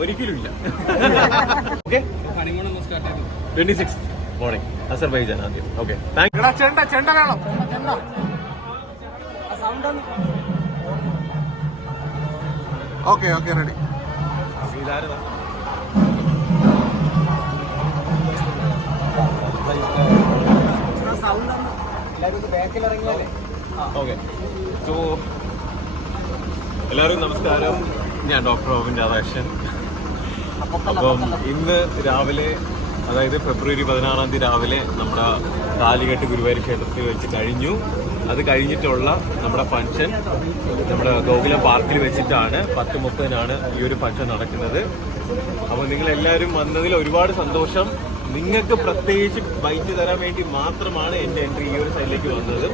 ഒരിക്കലും ഇല്ല okay twenty six morning Azerbaijan ആദ്യം. ഓക്കെ ചെണ്ട ചെണ്ട വേണം. Okay okay ready okay so എല്ലാവർക്കും നമസ്കാരം. ഞാൻ ഡോക്ടർ റോബിൻ രാധാകൃഷ്ണൻ. അപ്പം ഇന്ന് രാവിലെ അതായത് ഫെബ്രുവരി പതിനാറാം തീയതി രാവിലെ നമ്മുടെ കാലികെട്ട് ഗുരുവായൂർ ക്ഷേത്രത്തിൽ വെച്ച് കഴിഞ്ഞു. അത് കഴിഞ്ഞിട്ടുള്ള നമ്മുടെ ഫംഗ്ഷൻ നമ്മുടെ ഗോകുലം പാർക്കിൽ വെച്ചിട്ടാണ് പത്ത് മുപ്പതിനാണ് ഈ ഒരു ഫംഗ്ഷൻ നടക്കുന്നത്. അപ്പോൾ നിങ്ങൾ എല്ലാവരും വന്നതിൽ ഒരുപാട് സന്തോഷം. നിങ്ങൾക്ക് പ്രത്യേകിച്ച് ബൈറ്റ് തരാൻ വേണ്ടി മാത്രമാണ് എന്റെ എൻട്രി ഈ ഒരു സൈഡിലേക്ക് വന്നത്.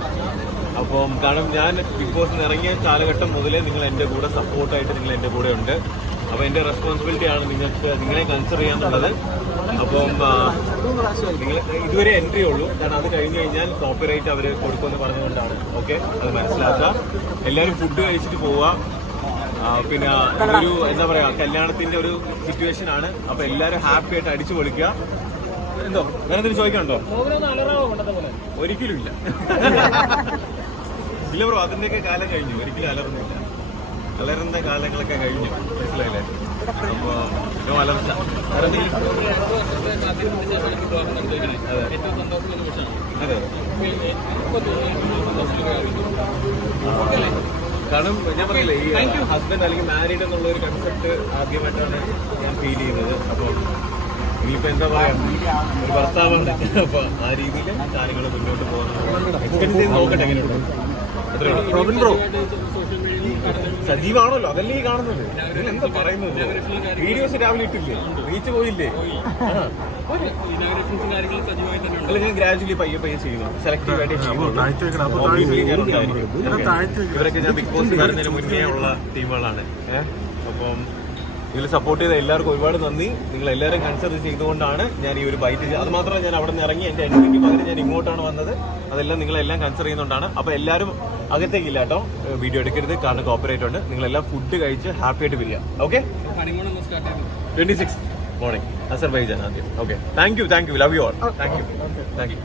അപ്പം കാരണം ഞാൻ ബിഗ് ബോസിൽ ഇറങ്ങിയ കാലഘട്ടം മുതലേ നിങ്ങൾ എന്റെ കൂടെ സപ്പോർട്ടായിട്ട് നിങ്ങൾ എന്റെ കൂടെ ഉണ്ട് അപ്പോൾ എന്റെ റെസ്പോൺസിബിലിറ്റി ആണ് നിങ്ങൾക്ക് നിങ്ങളെ കൺസിഡർ ചെയ്യാന്നുള്ളത് അപ്പം നിങ്ങൾ ഇതുവരെ എൻട്രി ഉള്ളൂ. കാരണം അത് കഴിഞ്ഞു കഴിഞ്ഞാൽ കോപ്പിറൈറ്റ് അവർ കൊടുക്കുമെന്ന് പറഞ്ഞുകൊണ്ടാണ്. ഓക്കെ അത് മനസ്സിലാക്കുക. എല്ലാവരും ഫുഡ് കഴിച്ചിട്ട് പോവുക. പിന്നെ ഒരു എന്താ പറയാ കല്യാണത്തിന്റെ ഒരു സിറ്റുവേഷൻ ആണ്. അപ്പൊ എല്ലാരും ഹാപ്പി ആയിട്ട് അടിച്ചു പൊളിക്കുക. എന്തോ വേറെ എന്തെങ്കിലും ചോദിക്കണ്ടോ ഒരിക്കലും ഇല്ല. ഇല്ല ബ്രോ അതിന്റെയൊക്കെ കാലം കഴിഞ്ഞു. ഒരിക്കലും അലറുന്നില്ല അലറുന്ന കാലങ്ങളൊക്കെ കഴിഞ്ഞു. മനസ്സിലായില്ലേ? അപ്പൊ നോ അലർച്ച വേറെ എന്തെങ്കിലും? അതെ. അതെ കാരണം ഞാൻ പറയില്ലേ ഈ ഹസ്ബൻഡ് അല്ലെങ്കിൽ മാരീഡ് എന്നുള്ള ഒരു കൺസെപ്റ്റ് ആദ്യമായിട്ടാണ് ഞാൻ ഫീൽ ചെയ്യുന്നത്. അപ്പോൾ ഇനിയിപ്പോ എന്താ പറയാ? ഒരു ഭർത്താവാണ്. അപ്പൊ ആ രീതിയിൽ കാര്യങ്ങൾ മുന്നോട്ട് പോകാൻ എക്സ്പെൻസ് ചെയ്ത് നോക്കട്ടെ എങ്ങനെയുണ്ട്? റോബിൻ ബ്രോ സജീവാണല്ലോ അതല്ലേ ഈ കാണുന്നത് നിങ്ങൾ എന്താ പറയുന്നത് വീഡിയോസ് രാവിലെ ഇട്ടില്ലേ റീച്ച് പോയില്ലേ. അല്ല ഞാൻ ഗ്രാജുവലി പയ്യെ പയ്യെ ചെയ്യുന്നു സെലക്റ്റീവ് ആയിട്ട് വെക്കണം. ഇവരൊക്കെ ഞാൻ ബിഗ് ബോസ് വരുന്നതിന് മുന്നേ ഉള്ള ടീമുകളാണ് അപ്പം ഇതിൽ സപ്പോർട്ട് ചെയ്ത എല്ലാവർക്കും ഒരുപാട് നന്ദി നിങ്ങൾ എല്ലാവരും കൺസിഡർ ചെയ്തുകൊണ്ടാണ് ഞാൻ ഈ ഒരു ബൈറ്റ് ചെയ്തത് അത് മാത്രമല്ല ഞാൻ അവിടെ നിന്ന് ഇറങ്ങി എന്റെ എൻട്രിക്ക് പകരം ഞാൻ ഇങ്ങോട്ടാണ് വന്നത് അതെല്ലാം നിങ്ങളെല്ലാം കൺസിഡർ ചെയ്യുന്നതുകൊണ്ടാണ് അപ്പൊ എല്ലാവരും അകത്തേക്കില്ല കേട്ടോ. വീഡിയോ എടുക്കരുത്. കാരണം കോപ്പറേറ്റ് ഉണ്ട്. നിങ്ങളെല്ലാം ഫുഡ് കഴിച്ച് ഹാപ്പി ആയിട്ട് വരിക. Okay twenty six morning Azerbaijan ആദ്യം okay thank you thank you love you all thank you thank you